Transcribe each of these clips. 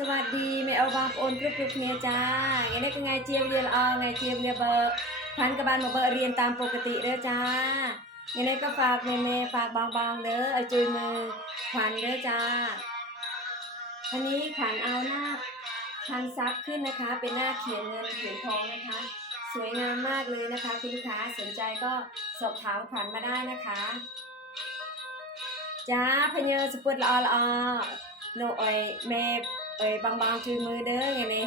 สวัสดีแม่เอาบางโอนกรุบกรุบเนี่ยจ้าไงได้ก็ไงเจียมเรียนเอาไงเจียมเรียเบอร์พันกระบาลมาเบอร์เรียนตามปกติเด้อจ้าไงได้ก็ฝากแม่แม่ๆฝากบางบางเด้อเอาจุยมือขวัญเด้อจ้าอันนี้ขวัญเอาหน้าพันซับขึ้นนะคะ เป็นหน้าเขียนเงินเขียนทองนะคะ สวยงามมากเลยนะคะคุณลูกค้าสนใจก็สอบถามขวัญมาได้นะคะจ้าพะเยอสปุดละออละอโนเอยแม่ เอยบางบางๆจือมือเด้อไงนี่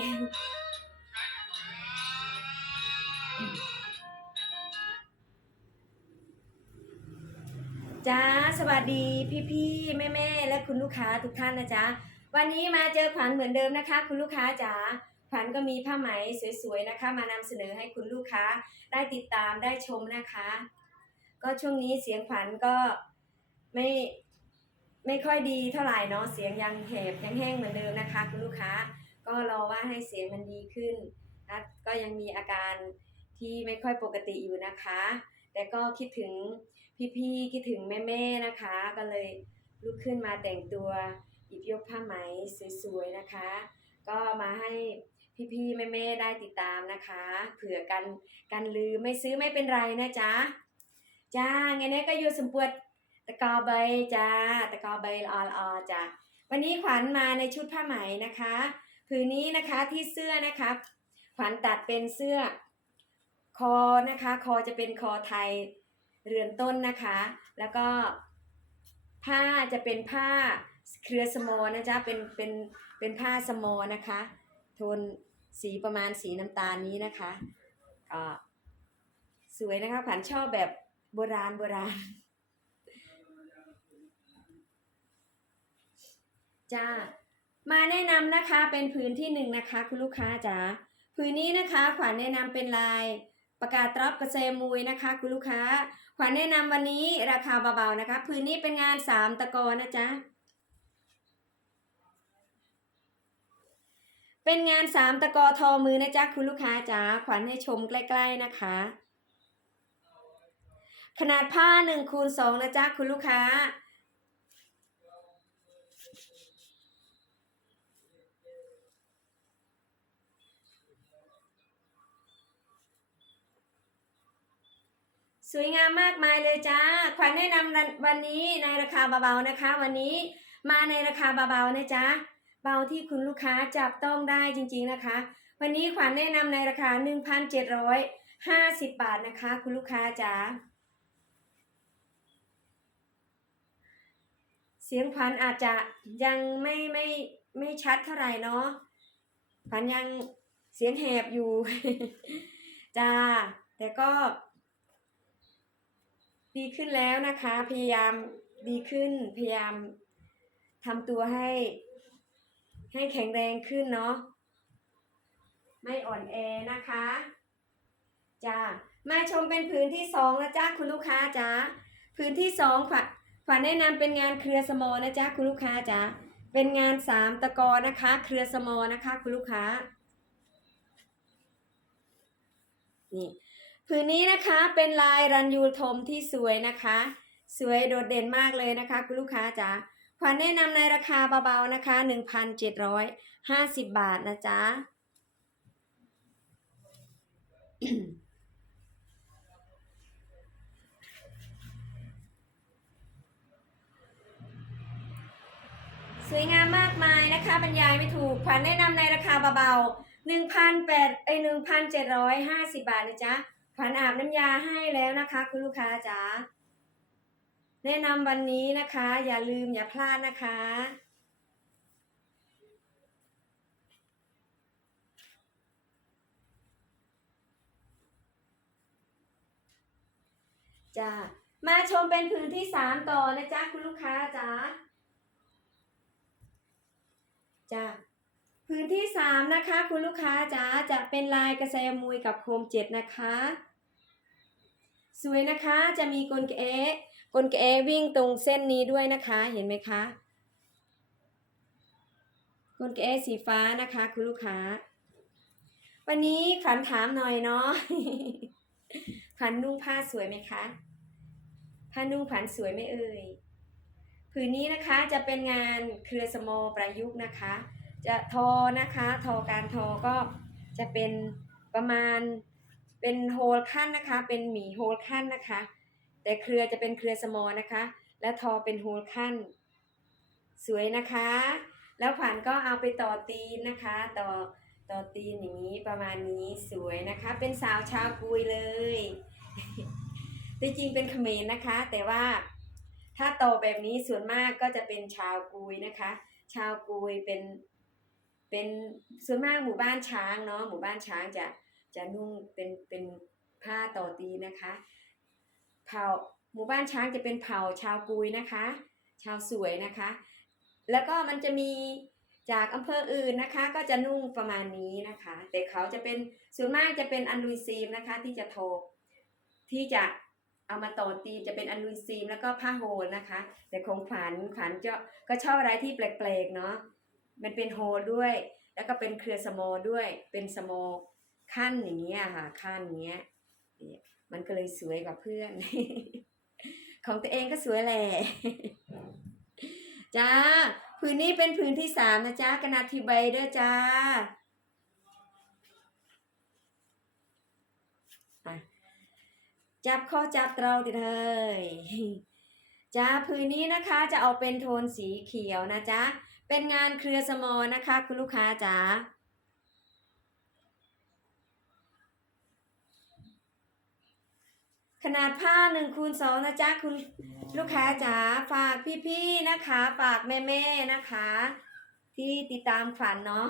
จ้าสวัสดีพี่พี่ๆแม่แม่ๆและคุณลูกค้าทุกท่านนะจ๊ะวันนี้มาเจอขวัญเหมือนเดิมนะคะ คุณลูกค้าจ๋าขวัญก็มีผ้าไหมสวยๆนะคะ มานำเสนอให้คุณลูกค้าได้ติดตามได้ชมนะคะ ก็ช่วงนี้เสียงขวัญก็ไม่ ไม่ค่อยดีเท่าไหร่เนาะเสียงยังแหบยังแห้งเหมือนเดิมนะคะคุณลูกค้า ก็รอว่าให้เสียงมันดีขึ้นนะก็ยังมีอาการที่ไม่ค่อยปกติอยู่นะคะ แต่ก็คิดถึงพี่ๆคิดถึงแม่ๆนะคะ ก็เลยลุกขึ้นมาแต่งตัวหยิบยกผ้าไหมสวยๆนะคะ ก็มาให้พี่ๆแม่ๆได้ติดตามนะคะ เผื่อกันกันลืมไม่ซื้อไม่เป็นไรนะจ๊ะจ้าไงเนี่ยก็อยู่สมปวด ตะกอใบจ้าตะกอใบละออละอจ้ะวันนี้ขวัญมาในชุดผ้าไหมนะคะผืนนี้นะคะที่เสื้อนะคะ ขวัญตัดเป็นเสื้อ คอนะคะ คอจะเป็นคอไทยเรือนต้นนะคะ แล้วก็ผ้าจะเป็นผ้าเครือสมอนะจ๊ะเป็นเป็นเป็นผ้าสมอนะคะ โทนสีประมาณสีน้ำตาลนี้นะคะก็สวยนะคะขวัญชอบแบบโบราณโบราณ จ้ามาแนะนำนะคะเป็นผืนที่หนึ่งนะคะ คุณลูกค้าจ๋าผืนนี้นะคะขวัญแนะนำเป็นลายประกาศตรอบกระเซมุยนะคะ คุณลูกค้า ขวัญแนะนำวันนี้ราคาเบาๆนะคะผืนนี้เป็นงานสามตะกอนะจ๊ะเป็นงานสามตะกอทอมือนะจ๊ะคุณลูกค้าจ๋าขวัญให้ชมใกล้ๆนะคะ ขนาดผ้าหนึ่งคูณสองนะจ๊ะคุณลูกค้า สวยงามมากมายเลยจ้าขวัญแนะนำวันนี้ในราคาเบาๆนะคะ วันนี้มาในราคาเบาๆนะจ๊ะเบาที่คุณลูกค้าจับต้องได้จริงๆนะคะ วันนี้ขวัญแนะนำในราคา 1,750 บาทนะคะ คุณลูกค้าจ๋าเสียงขวัญอาจจะยังไม่ไม่ไม่ชัดเท่าไหร่เนาะขวัญยังเสียงแหบอยู่จ้าแต่ก็ ดีขึ้นแล้วนะคะ พยายามดีขึ้น พยายามทำตัวให้ ให้แข็งแรงขึ้นเนาะไม่อ่อนแอนะคะจ้ามาชมเป็นผืนที่สองนะจ๊ะคุณลูกค้าจ้าผืนที่สองขวัญขวัญแนะนำเป็นงานเครือสมอนะจ๊ะคุณลูกค้าจ้าเป็นงานสามตะกอนะคะ เครือสมอนะคะ คุณลูกค้า นี่ ผืนนี้นะคะเป็นลายรันยูทมที่สวยนะคะ สวยโดดเด่นมากเลยนะคะ คุณลูกค้าจ๋าขวัญแนะนำในราคาเบาๆนะคะ 1,750 บาทนะจ๊ะสวยงามมากมายนะคะ บรรยายไม่ถูกขวัญแนะนำในราคาเบาๆหนึ่งพันแปดเอ้หนึ่งพันเจ็ดร้อยห้าสิบาทนะจ๊ะ ขวัญอาบน้ำยาให้แล้วนะคะ คุณลูกค้าจ๋าแนะนำวันนี้นะคะ อย่าลืมอย่าพลาดนะคะ จ้ามาชมเป็นผืนที่สามต่อนะจ๊ะคุณลูกค้าจ๋าจ้าพื้นที่สามนะคะ คุณลูกค้าจ๋าจะเป็นลายกระแสมุยกับโคมเจ็ดนะคะ สวยนะคะจะมีกลเอะกลเอวิ่งตรงเส้นนี้ด้วยนะคะเห็นไหมคะกลเอสีฟ้านะคะคุณลูกค้า วันนี้ขันถามหน่อยเนาะขันนุ่งผ้าสวยไหมคะผ้านุ่งผันสวยไหมเอ่ยผืนนี้นะคะจะเป็นงานเครือสมอประยุกต์นะคะ จะทอนะคะ ทอการทอก็จะเป็นประมาณ เป็นโฮลขั้นนะคะ เป็นหมีโฮลขั้นนะคะ แต่เครือจะเป็นเครือสมอนะคะ และทอเป็นโฮลขั้น สวยนะคะ แล้วขวัญก็เอาไปต่อตีนนะคะ ต่อต่อตีนอย่างนี้ประมาณนี้สวยนะคะ เป็นสาวชาวกุยเลยแต่จริงเป็นเขมรนะคะ แต่ว่าถ้าต่อแบบนี้ส่วนมากก็จะเป็นชาวกุยนะคะ ชาวกุยเป็นเป็นส่วนมากหมู่บ้านช้างเนาะหมู่บ้านช้างจะ จะนุ่งเป็นเป็นผ้าต่อตีนะคะ เผ่าหมู่บ้านช้างจะเป็นเผ่าชาวกุยนะคะ ชาวสวยนะคะ แล้วก็มันจะมีจากอำเภออื่นนะคะ ก็จะนุ่งประมาณนี้นะคะ แต่เขาจะเป็นส่วนมากจะเป็นอันลุยซีมนะคะที่จะโทที่จะเอามาต่อตีจะเป็นอันลุยซีมแล้วก็ผ้าโฮลนะคะ แต่ของขวัญขวัญจะก็ชอบอะไรที่แปลกๆเนาะมันเป็นโฮลด้วย แล้วก็เป็นเครือสโมด้วยเป็นสโม ขั้นอย่างเงี้ยค่ะขั้นอย่างเงี้ยมันก็เลยสวยกว่าเพื่อน ของตัวเองก็สวยแหละจ้าผืนนี้เป็นผืนที่สามนะจ้ากนาทีใบเด้อจ้าจับข้อจับเตราติดเฮ้ยจ้าผืนนี้นะคะจะเอาเป็นโทนสีเขียวนะจ๊ะเป็นงานเครือสมอนะคะ คุณลูกค้าจ๋า ขนาดผ้าหนึ่งคูณสองนะจ๊ะคุณลูกค้าจ๋าฝากพี่ๆนะคะ ฝากแม่ๆนะคะ ที่ติดตามฝันเนาะ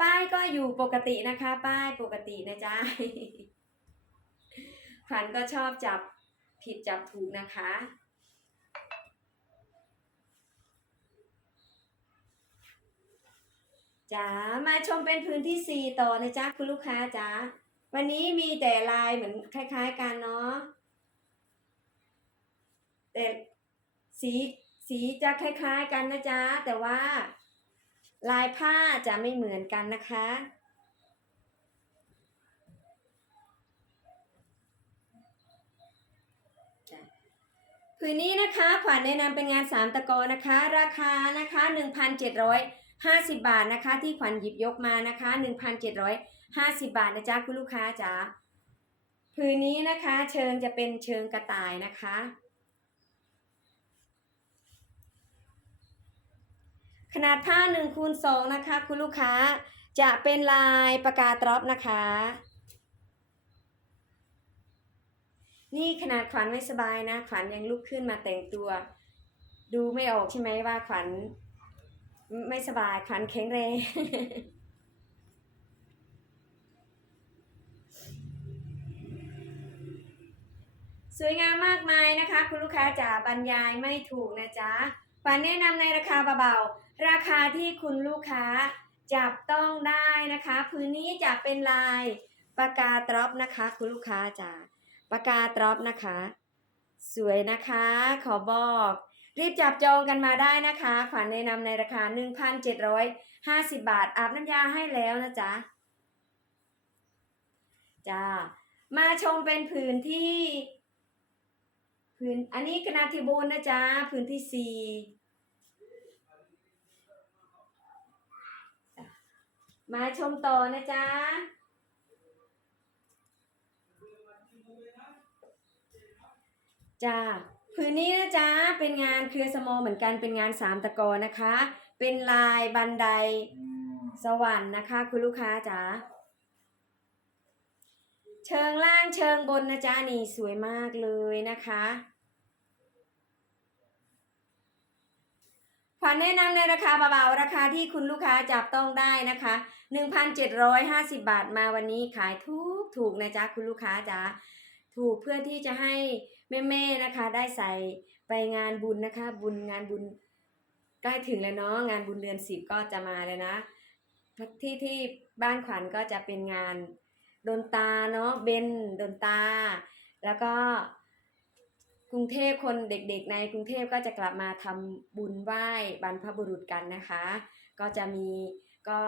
ป้ายก็อยู่ปกตินะคะ ป้ายปกตินะจ๊ะฝันก็ชอบจับผิดจับถูกนะคะ จ๋ามาชมเป็นพื้นที่สี่ต่อนะจ๊ะคุณลูกค้าจ๋า วันนี้มีแต่ลายเหมือนคล้าย ๆ กันเนาะแต่สีสีจะคล้าย ๆ กันนะจ๊ะ แต่ว่า ลายผ้าจะไม่เหมือนกันนะคะจ้ะผืนนี้นะคะขวัญแนะนำเป็นงานสามตะกอนะคะ ราคานะคะหนึ่งพันเจ็ดร้อย50 บาทนะคะ ที่ขวัญหยิบยกมานะคะ 50 บาทนะจ๊ะคุณลูกค้าจ๋าผืนนี้นะคะ เชิงจะเป็นเชิงกระต่ายนะคะ ขนาดผ้า1คูณ2นะคะ คุณลูกค้าจะเป็นลายปากกาตรอปนะคะ นี่ขนาดขวัญไม่สบายนะ ขวัญยังลุกขึ้นมาแต่งตัว ดูไม่ออกใช่ไหมว่าขวัญไม่สบายขวัญแข็งแรง สวยงามมากมายนะคะ คุณลูกค้าจ๋าบรรยายไม่ถูกนะจ๊ะขวัญแนะนำในราคาเบาๆ ราคาที่คุณลูกค้าจับต้องได้นะคะ พื้นนี้จะเป็นลายปากกาตรอปนะคะ คุณลูกค้าจ๋าปากกาตรอปนะคะ สวยนะคะ ขอบอก รีบจับจองกันมาได้นะคะขวัญแนะนำในราคา 1,750 บาท อาบน้ำยาให้แล้วนะจ๊ะจ้ามาชมเป็นผืนที่ ผืนอันนี้กนาธิบูลนะจ๊ะผืนที่สี่มาชมต่อนะจ๊ะจ้าผืนนี้นะจ๊ะเป็นงานเครือสมอเหมือนกันเป็นงานสามตะกอนะคะ เป็นลายบันไดสวรรค์นะคะ คุณลูกค้าจ๋า เชิงล่างเชิงบนนะจ๊ะนี่สวยมากเลยนะคะขวัญแนะนำในราคาเบาๆ ราคาที่คุณลูกค้าจับต้องได้นะคะ 1,750 บาทมาวันนี้ขายทุกถูกนะจ๊ะคุณลูกค้าจ๋าถูกเพื่อที่จะให้แม่ๆนะคะ ได้ใส่ไปงานบุญนะคะ บุญงานบุญใกล้ถึงแล้วเนาะงานบุญเดือนสิบก็จะมาแล้วนะที่ที่บ้านขวัญก็จะเป็นงาน ดนตาเนาะเบนดนตา แล้วก็กรุงเทพคนเด็กๆในกรุงเทพก็จะกลับมาทำบุญไหว้บรรพบุรุษกันนะคะ ก็จะมีก็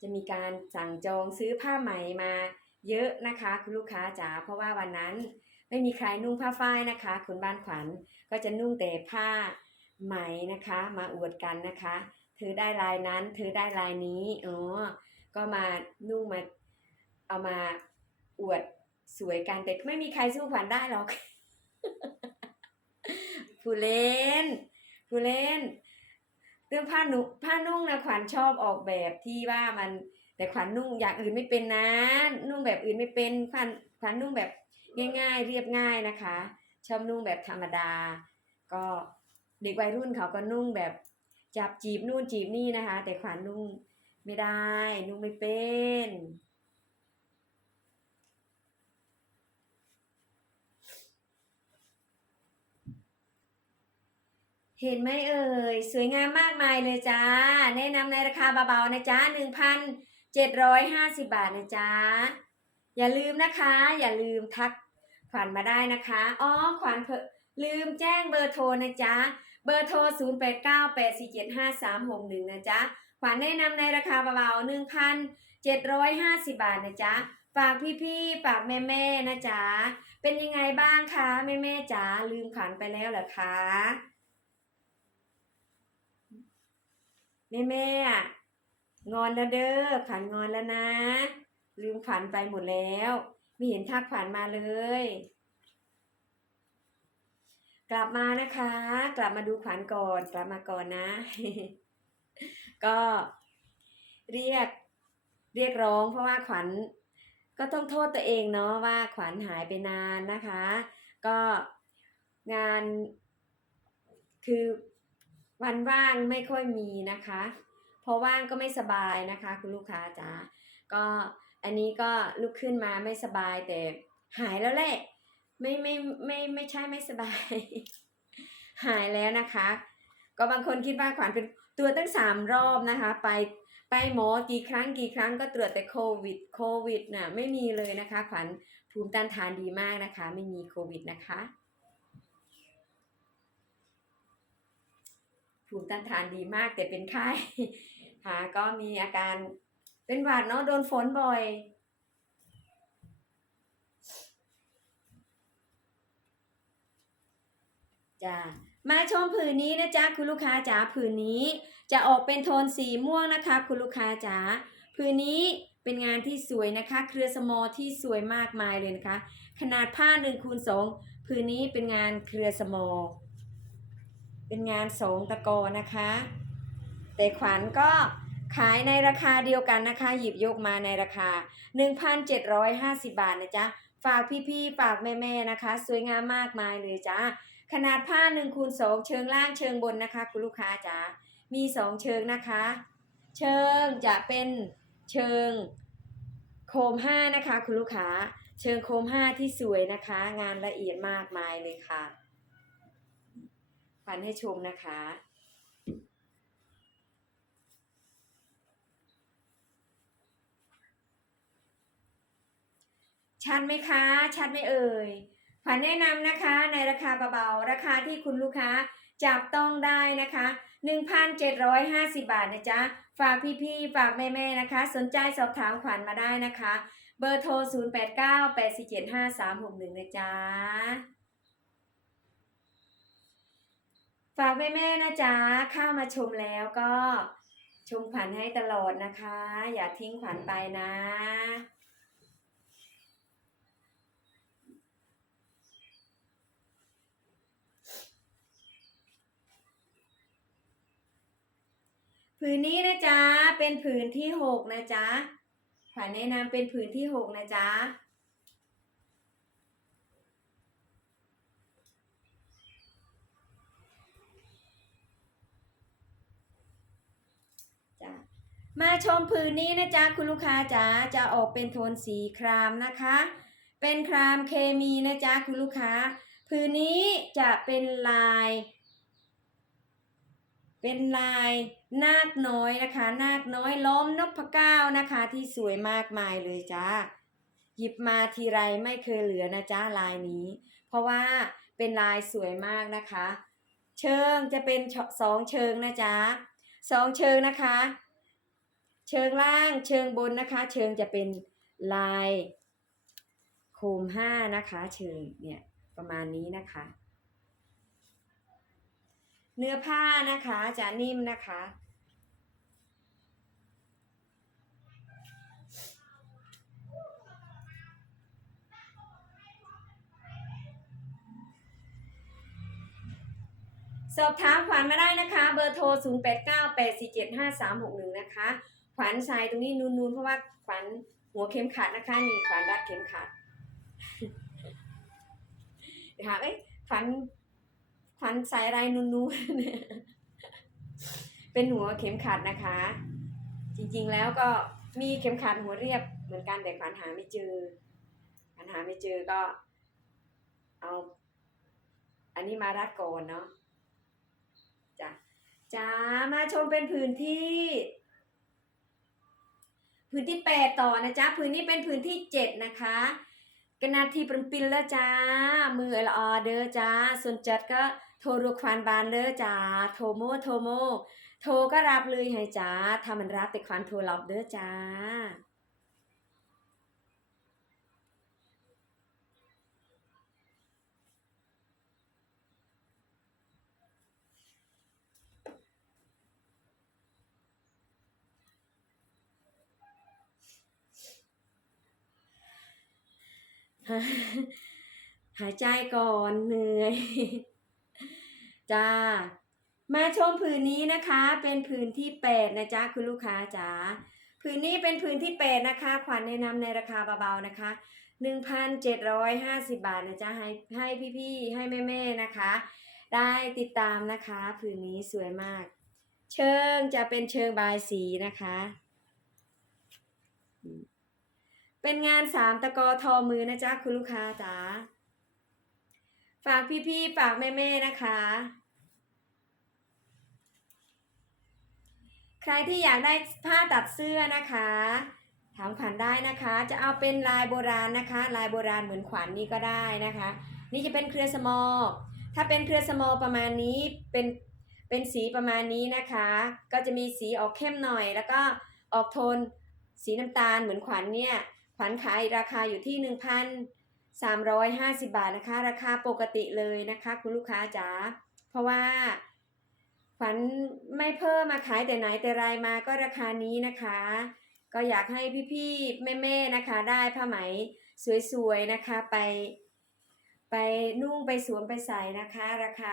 จะมีการสั่งจองซื้อผ้าไหมมาเยอะนะคะ คุณลูกค้าจ๋าเพราะว่าวันนั้นไม่มีใครนุ่งผ้าฝ้ายนะคะคนบ้านขวัญก็จะนุ่งแต่ผ้าไหมนะคะ มาอวดกันนะคะ เธอได้ลายนั้นเธอได้ลายนี้อ๋อก็มานุ่งมา เอามาอวดสวยกันแต่ไม่มีใครสู้ขวัญได้หรอกผู้เล่นผู้เล่น เรื่องผ้าหนุผ้านุ่งนะขวัญชอบออกแบบที่ว่ามันแต่ขวัญนุ่งอย่างอื่นไม่เป็นนะ นุ่งแบบอื่นไม่เป็นขวัญขวัญนุ่งแบบง่าย ๆ เรียบง่ายนะคะ ชอบนุ่งแบบธรรมดา ก็เด็กวัยรุ่นเขาก็นุ่งแบบจับจีบนู่นจีบนี่นะคะ แต่ขวัญนุ่งไม่ได้ นุ่งไม่เป็น เห็นไหมเอ่ย สวยงามมากมายเลยจ้า แนะนำในราคาเบาๆนะจ๊ะหนึ่งพันเจ็ดร้อยห้าสิบาทนะจ๊ะอย่าลืมนะคะ อย่าลืมทักขวัญมาได้นะคะ อ๋อ ขวัญเผลอลืมแจ้งเบอร์โทรนะจ๊ะ เบอร์โทร 0 8 9 8 4 7 5 3 6 1 นะจ๊ะ ขวัญแนะนำในราคาเบาๆ1,750 บาทนะจ๊ะ ฝากพี่ๆ ฝากแม่ๆ นะจ๊ะ เป็นยังไงบ้างคะ แม่ๆจ๋าลืมขวัญไปแล้วเหรอคะ แม่แม่ๆอะงอนแล้วเด้อขวัญงอนแล้วนะ ลืมขวัญไปหมดแล้ว ไม่เห็นทักขวัญมาเลย กลับมานะคะ กลับมาดูขวัญก่อนกลับมาก่อนนะ ก็เรียกเรียกร้องเพราะว่าขวัญก็ต้องโทษตัวเองเนาะว่าขวัญหายไปนานนะคะ ก็งานคือ วันว่างไม่ค่อยมีนะคะเพอว่างก็ไม่สบายนะคะ คุณลูกค้าจ๋าก็อันนี้ก็ลุกขึ้นมาไม่สบายแต่หายแล้วแหละไม่ไม่ไม่ไม่ใช่ไม่สบาย หายแล้วนะคะ ก็บางคนคิดว่าขวัญเป็นตัวตั้งสามรอบนะคะ ไปไปหมอกี่ครั้งกี่ครั้งก็ตรวจแต่โควิดโควิดน่ะไม่มีเลยนะคะ ขวัญภูมิต้านทานดีมากนะคะ ไม่มีโควิดนะคะ ภูมิต้านทานดีมากแต่เป็นไข้ค่ะก็มีอาการเป็นหวัดเนาะโดนฝนบ่อยจ้ามาชมผืนนี้นะจ๊ะคุณลูกค้าจ๋าผืนนี้จะออกเป็นโทนสีม่วงนะคะ คุณลูกค้าจ๋าผืนนี้เป็นงานที่สวยนะคะ เครือสมอที่สวยมากมายเลยนะคะ ขนาดผ้า1คูณ2ผืนนี้เป็นงานเครือสมอ เป็นงานสองตะกอนะคะ แต่ขวัญก็ขายในราคาเดียวกันนะคะ หยิบยกมาในราคา 1,750 บาทนะจ๊ะ ฝากพี่ๆ ฝากแม่ๆ นะคะ สวยงามมากมายเลยจ้าขนาดผ้า1คูณ2เชิงล่างเชิงบนนะคะ คุณลูกค้าจ๋า มี 2 เชิงนะคะ เชิงจะเป็นเชิงโคม5นะคะ คุณลูกค้า เชิงโคม5ที่สวยนะคะ งานละเอียดมากมายเลยค่ะ ฟันให้ชมนะคะ ชัดไหมคะ ชัดไหมเอ่ยขวัญแนะนำนะคะในราคาเบาๆ ราคาที่คุณลูกค้าจับต้องได้นะคะ 1,750 บาทนะจ๊ะ ฝากพี่ๆ ฝากแม่ๆ นะคะ สนใจสอบถามขวัญมาได้นะคะ เบอร์โทร 0898475361 นะจ๊ะ ฝากแม่ๆนะจ๊ะเข้ามาชมแล้วก็ชมขวัญให้ตลอดนะคะ อย่าทิ้งขวัญไปนะผืนนี้นะจ๊ะ เป็นผืนที่หกนะจ๊ะขวัญแนะนำเป็นผืนที่หกนะจ๊ะจ้ะ มาชมผืนนี้นะจ๊ะคุณลูกค้าจ๋าจะออกเป็นโทนสีครามนะคะ เป็นครามเคมีนะจ๊ะคุณลูกค้า ผืนนี้จะเป็นลาย เป็นลายนาคน้อยนะคะ นาคน้อยล้อมนกพเก้านะคะ ที่สวยมากมายเลยจ้าหยิบมาทีไรไม่เคยเหลือนะจ้าลายนี้ เพราะว่าเป็นลายสวยมากนะคะ เชิงจะเป็นสองเชิงนะจ๊ะสองเชิงนะคะ เชิงล่างเชิงบนนะคะ เชิงจะเป็นลายโคมห้านะคะ เชิงเนี่ยประมาณนี้นะคะ เนื้อผ้านะคะจะนิ่มนะคะสอบถามขวัญมาได้นะคะ เบอร์โทร 0 8 9 8 4 7 5 3 6 1 นะคะ ขวัญใส่ตรงนี้นูนๆเพราะว่าขวัญหัวเข็มขัดนะคะนี่ขวัญรัดเข็มขัดเดี๋ยวหาเอ้ยขวัญขวัญใส่อะไรนูนๆเป็นหัวเข็มขัดนะคะ จริงๆแล้วก็มีเข็มขัดหัวเรียบเหมือนกันแต่ขวัญหาไม่เจอขวัญหาไม่เจอก็ เอา อันนี้มารัดก่อนเนาะจ้ะจ้ามาชมเป็นผืนที่ พื้นที่แปดต่อนะจ๊ะพื้นนี้เป็นพื้นที่เจ็ดนะคะกนาทีปริมปินแล้วจ้า มือละออเด้อจ้าส่วนจัดก็โทรรูควานบานเด้อจ้าโทรโมโทรโม โทรก็รับเลยให้จ้าถ้ามันรับแต่ควานโทรรับเด้อจ้า หายใจก่อนเหนื่อย จ้า มาชมผืนนี้นะคะ เป็นผืนที่แปดนะจ๊ะคุณลูกค้าจ๋าผืนนี้เป็นผืนที่แปดนะคะ ขวัญแนะนำในราคาเบาๆนะคะหนึ่งพันเจ็ดร้อยห้าสิบาทนะจ๊ะให้ให้พี่ๆ ให้แม่ๆ นะคะ ได้ติดตามนะคะผืนนี้สวยมาก เชิงจะเป็นเชิงบายสีนะคะ เป็นงานสามตะกอทอมือนะจ๊ะคุณลูกค้าจ๋าฝากพี่ๆฝากแม่ๆนะคะ ใครที่อยากได้ผ้าตัดเสื้อนะคะถามขวัญได้นะคะ จะเอาเป็นลายโบราณนะคะ ลายโบราณเหมือนขวัญนี่ก็ได้นะคะ นี่จะเป็นเครือสมอ ถ้าเป็นเครือสมอประมาณนี้เป็นเป็นสีประมาณนี้นะคะ ก็จะมีสีออกเข้มหน่อย แล้วก็ออกโทนสีน้ำตาลเหมือนขวัญเนี่ย ขวัญขายราคาอยู่ที่ 1,350 บาทนะคะ ราคาปกติเลยนะคะ คุณลูกค้าจ๋าเพราะว่าขวัญไม่เพิ่มมาขายแต่ไหนแต่ไรมาก็ราคานี้นะคะ ก็อยากให้พี่ๆแม่ๆนะคะ ได้ผ้าไหมสวยๆนะคะไป ไปนุ่งไปสวมไปใส่นะคะ ราคา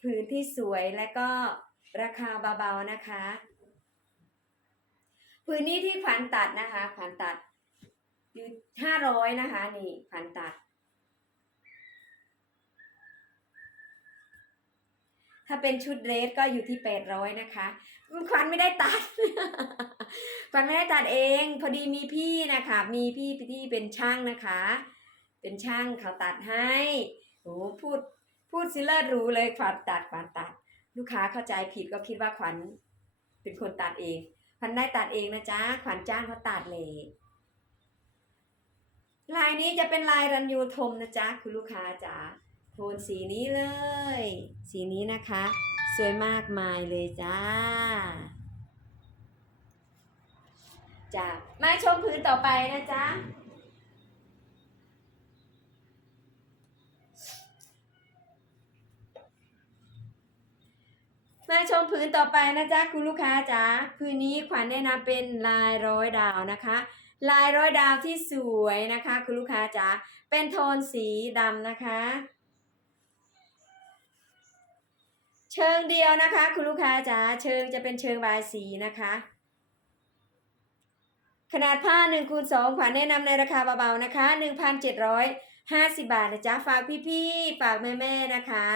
ผืนที่สวยและก็ราคาเบาๆนะคะ ผืนนี้ที่ขวัญตัดนะคะขวัญตัด อยู่ห้าร้อยนะคะ นี่ขวัญตัด ถ้าเป็นชุดเดรสก็อยู่ที่แปดร้อยนะคะขวัญไม่ได้ตัดขวัญไม่ได้ตัดเอง พอดีมีพี่นะคะ มีพี่ที่เป็นช่างนะคะ เป็นช่างเขาตัดให้โอ้พูดพูดซิเลอร์รู้เลยขวัญตัดขวัญตัด ลูกค้าเข้าใจผิดก็คิดว่าขวัญเป็นคนตัดเองขวัญได้ตัดเองนะจ๊ะขวัญจ้างเขาตัดเลย ลายนี้จะเป็นลายรันยูทมนะจ๊ะคุณลูกค้าจ๋าโทนสีนี้เลย สีนี้นะคะ สวยมากมายเลยจ้าจ้ามาชมพื้นต่อไปนะจ๊ะมาชมผืนต่อไปนะจ๊ะคุณลูกค้าจ๋าผืนนี้ขวัญแนะนำเป็นลายร้อยดาวนะคะ ลายร้อยดาวที่สวยนะคะ คุณลูกค้าจ๋าเป็นโทนสีดำนะคะ เชิงเดียวนะคะ คุณลูกค้าจ๋าเชิงจะเป็นเชิงบายสีนะคะ ขนาดผ้า1คูณ2ขวัญแนะนำในราคาเบาๆนะคะ 1,750 บาทนะจ๊ะฝากพี่ๆฝากแม่ๆนะคะ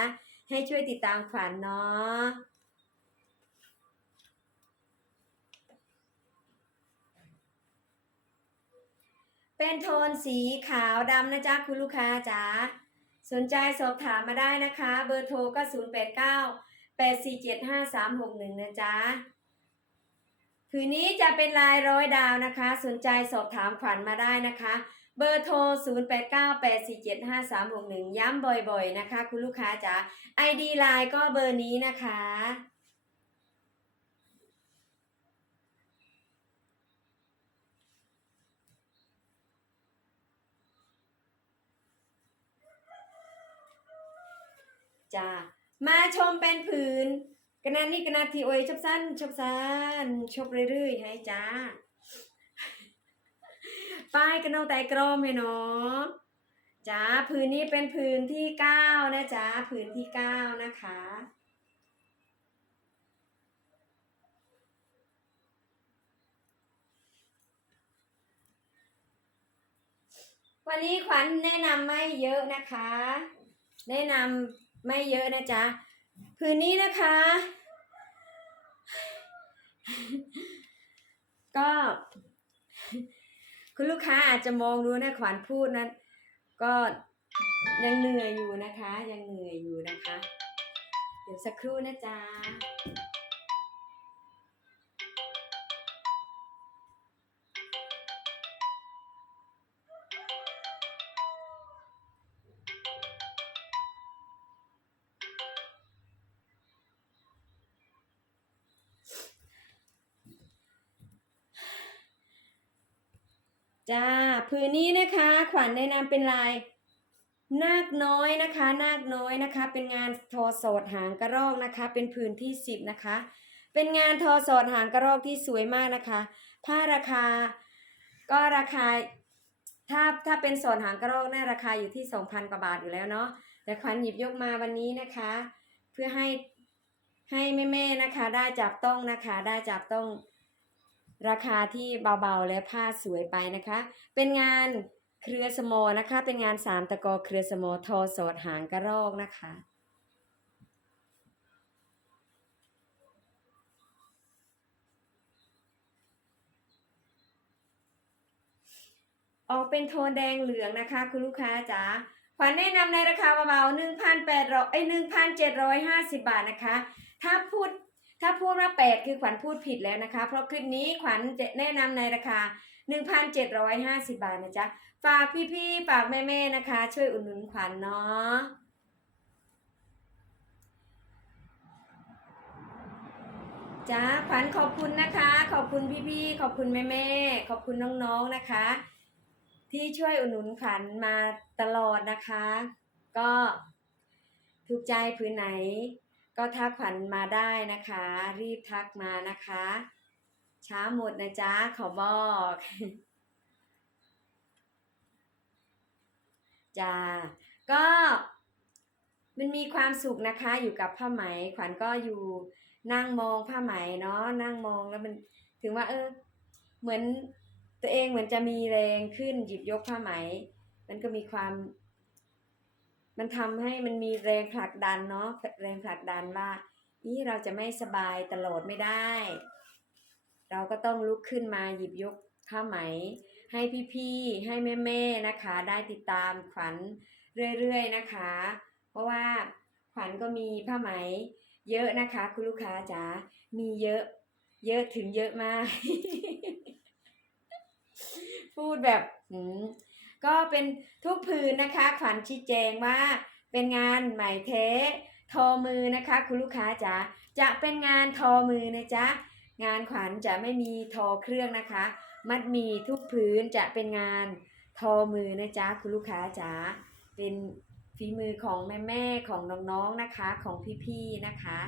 ให้ช่วยติดตามขวัญเนาะ เป็นโทนสีขาวดำนะจ๊ะคุณลูกค้าจ๋าสนใจสอบถามมาได้นะคะ เบอร์โทรก็ 0 8 9 8 4 7 5 3 6 1 นะจ๊ะผืนนี้จะเป็นลายร้อยดาวนะคะ สนใจสอบถามขวัญมาได้นะคะ เบอร์โทร 0 8 9 8 4 7 5 3 6 1 ย้ำบ่อยๆนะคะ คุณลูกค้าจ๋า ID ไลน์ก็เบอร์นี้นะคะ จ้ามาชมเป็นผืนกนานี่กนาทีโอยชอบสั้นชอบสั้นชอบเรื่อยๆให้จ้าป้ายกันเอาแต่กรอมเลยเนาะจ้าผืนนี้เป็นผืนที่เก้านะจ้าผืนที่เก้านะคะวันนี้ขวัญแนะนำไม่เยอะนะคะ แนะนำ ไม่เยอะนะจ๊ะคืนนี้นะคะ ก็ คุณลูกค้าอาจจะมองดูนะขวัญพูดนั้น ก็ยังเหนื่อยอยู่นะคะ ยังเหนื่อยอยู่นะคะ เดี๋ยวสักครู่นะจ๊ะ จ้าผืนนี้นะคะ ขวัญแนะนำเป็นลายนาคน้อยนะคะ นาคน้อยนะคะ เป็นงานทอสอดหางกระรอกนะคะ เป็นผืนที่สิบนะคะ เป็นงานทอสอดหางกระรอกที่สวยมากนะคะ ผ้าราคาก็ราคาถ้าถ้าเป็นสอดหางกระรอกน่าราคาอยู่ที่สองพันกว่าบาทอยู่แล้วเนาะแต่ขวัญหยิบยกมาวันนี้นะคะ เพื่อให้ให้แม่ๆนะคะ ได้จับต้องนะคะ ได้จับต้อง ราคาที่เบาๆและผ้าสวยไปนะคะ เป็นงานเครือสมอนะคะ เป็นงานสามตะกอเครือสมอทอสอดหางกระรอกนะคะ ออกเป็นโทนแดงเหลืองนะคะ คุณลูกค้าจ๋าขวัญแนะนำในราคาเบาๆหนึ่งพันแปดร้อยเอ้ยหนึ่งพันเจ็ดร้อยห้าสิบบาทนะคะ ถ้าพูด ถ้าพูดว่าแปดคือขวัญพูดผิดแล้วนะคะ เพราะคลิปนี้ขวัญจะแนะนำในราคา 1,750 บาทนะจ๊ะ ฝากพี่ๆ ฝากแม่ๆ นะคะ ช่วยอุดหนุนขวัญเนาะจ้าขวัญขอบคุณนะคะ ขอบคุณพี่ๆ ขอบคุณแม่ๆ ขอบคุณน้องๆ นะคะ ที่ช่วยอุดหนุนขวัญมาตลอดนะคะ ก็ถูกใจผืนไหน ก็ทักขวัญมาได้นะคะ รีบทักมานะคะ ช้าหมดนะจ๊ะขอบอกจ้าก็มันมีความสุขนะคะ อยู่กับผ้าไหม ขวัญก็อยู่นั่งมองผ้าไหมเนาะนั่งมองแล้วมันถึงว่า เออ เหมือนตัวเองเหมือนจะมีแรงขึ้นหยิบยกผ้าไหม มันก็มีความ มันทำให้มันมีแรงผลักดันเนาะแรงผลักดันว่านี่เราจะไม่สบายตลอดไม่ได้ เราก็ต้องลุกขึ้นมาหยิบยกผ้าไหม ให้พี่ๆให้แม่ๆนะคะ ได้ติดตามขวัญเรื่อยๆนะคะ เพราะว่าขวัญก็มีผ้าไหม เยอะนะคะ คุณลูกค้าจ๋ามีเยอะ เยอะถึงเยอะมาก พูดแบบหืม ก็เป็นทุกผืนนะคะ ขวัญชี้แจงว่าเป็นงานไหมเททอมือนะคะ คุณลูกค้าจ๋าจะเป็นงานทอมือนะจ๊ะงานขวัญจะไม่มีทอเครื่องนะคะ มัดมีทุกผืนจะเป็นงานทอมือนะจ๊ะคุณลูกค้าจ๋าเป็นฝีมือของแม่ๆของน้องๆนะคะของพี่ๆนะคะ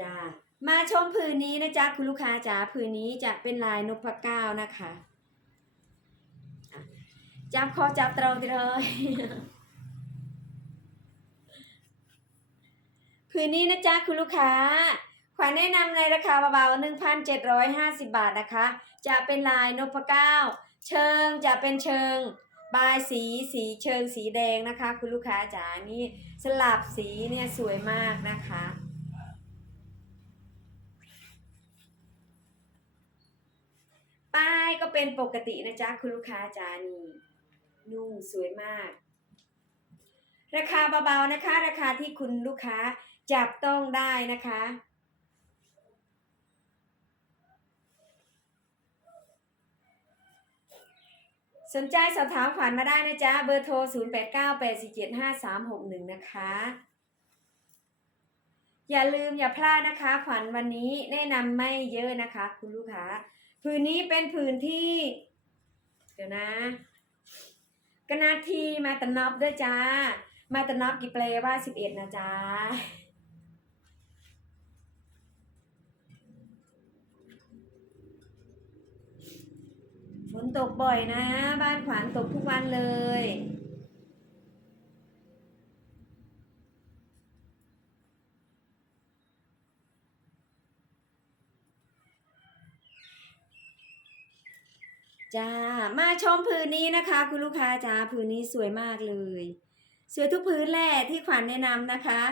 จ้า มาชมผืนนี้นะจ๊ะคุณลูกค้าจ๋าผืนนี้จะเป็นลายนพเก้านะคะจับคอจับตรงเลยผืนนี้นะจ๊ะคุณลูกค้า ขวัญแนะนำในราคาเบาๆ1,750 บาทนะคะ จะเป็นลายนพเก้าเชิงจะเป็นเชิงบายสีสีเชิงสีแดงนะคะ คุณลูกค้าจ๋านี่สลับสีเนี่ยสวยมากนะคะ ป้ายก็เป็นปกตินะจ๊ะคุณลูกค้าจานี่นุ่งสวยมาก ราคาเบาๆนะคะ ราคาที่คุณลูกค้าจับต้องได้นะคะ สนใจสอบถามขวัญมาได้นะจ๊ะ เบอร์โทร 0898475361 นะคะ อย่าลืมอย่าพลาดนะคะ ขวัญวันนี้แนะนำไม่เยอะนะคะ คุณลูกค้า ผืนนี้เป็นผืนที่ เดี๋ยวนะกนาทีมาตะนอบด้วยจ้า มาตะนอบกี่เปลว่าสิบเอ็ดนะจ๊ะฝนตกบ่อยนะ บ้านขวานตกทุกวันเลย จ้ามาชมผืนนี้นะคะ คุณลูกค้าจ้าผืนนี้สวยมากเลย สวยทุกผืนแหละที่ขวัญแนะนำนะคะ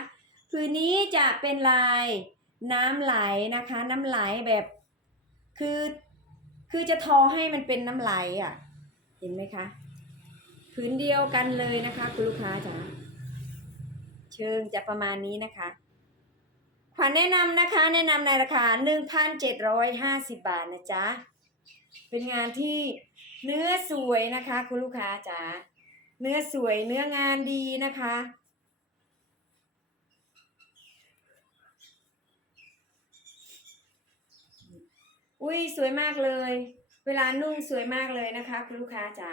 ผืนนี้จะเป็นลายน้ำไหลนะคะ น้ำไหลแบบคือคือจะทอให้มันเป็นน้ำไหลอะ เห็นไหมคะผืนเดียวกันเลยนะคะ คุณลูกค้าจ๋าเชิงจะประมาณนี้นะคะขวัญแนะนำนะคะ แนะนำในราคา 1,750 บาทนะจ๊ะ เป็นงานที่เนื้อสวยนะคะ คุณลูกค้าจ๋าเนื้อสวยเนื้องานดีนะคะ อุ้ยสวยมากเลย เวลานุ่งสวยมากเลยนะคะ คุณลูกค้าจ๋า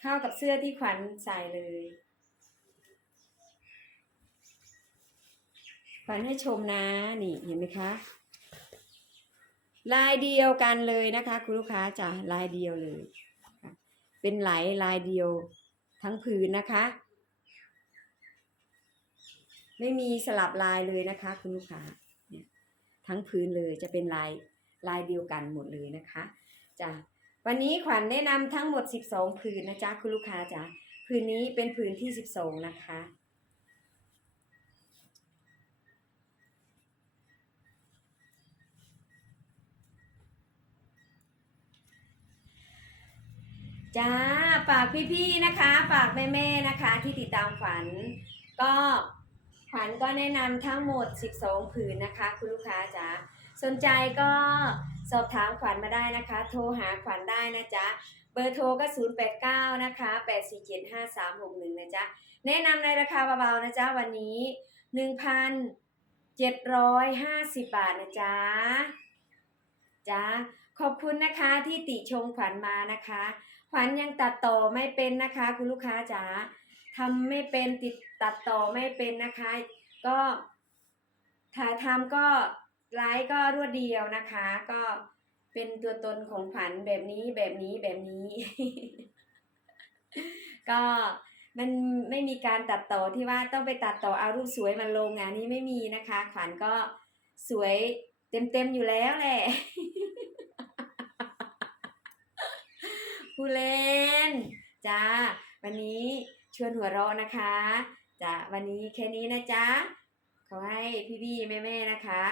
เข้ากับเสื้อที่ขวัญใส่เลยขวัญให้ชมนะ นี่เห็นไหมคะ ลายเดียวกันเลยนะคะ คุณลูกค้าจ๋าลายเดียวเลย เป็นไหลลายเดียวทั้งผืนนะคะ ไม่มีสลับลายเลยนะคะ คุณลูกค้าทั้งพื้นเลยจะเป็นลายลายเดียวกันหมดเลยนะคะจ้ะวันนี้ขวัญแนะนำทั้งหมด 12 ผืนนะจ๊ะคุณลูกค้าจ๋าผืนนี้เป็นผืนที่ 12 นะคะ จ้าฝากพี่ๆนะคะ ฝากแม่ๆนะคะ ที่ติดตามขวัญก็ขวัญก็แนะนำทั้งหมด 12 ผืนนะคะ คุณลูกค้าจ๋าสนใจก็สอบถามขวัญมาได้นะคะ โทรหาขวัญได้นะจ๊ะเบอร์โทรก็ 089 นะคะ 8475361 นะจ๊ะ แนะนำในราคาเบาๆนะจ๊ะ วันนี้ 1,750 บาทนะจ๊ะจ้า ขอบคุณนะคะที่ติชมขวัญมานะคะ ขวัญยังตัดต่อไม่เป็นนะคะ คุณลูกค้าจ๋าทำไม่เป็นติดตัดต่อไม่เป็นนะคะ ก็ถ่ายทำก็ไลฟ์ก็รวดเดียวนะคะ ก็เป็นตัวตนของขวัญแบบนี้แบบนี้แบบนี้ ก็มันไม่มีการตัดต่อที่ว่าต้องไปตัดต่อเอารูปสวยมาลงอันนี้ไม่มีนะคะ ขวัญก็สวยเต็มๆอยู่แล้วแหละ ผู้เล่นจ้าวันนี้ชวนหัวเราะนะคะจ้าวันนี้แค่นี้นะจ๊ะขอให้พี่พี่แม่แม่นะคะ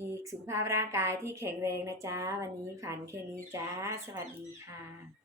มีสุขภาพร่างกายที่แข็งแรงนะจ๊ะวันนี้ฝันแค่นี้จ้าสวัสดีค่ะ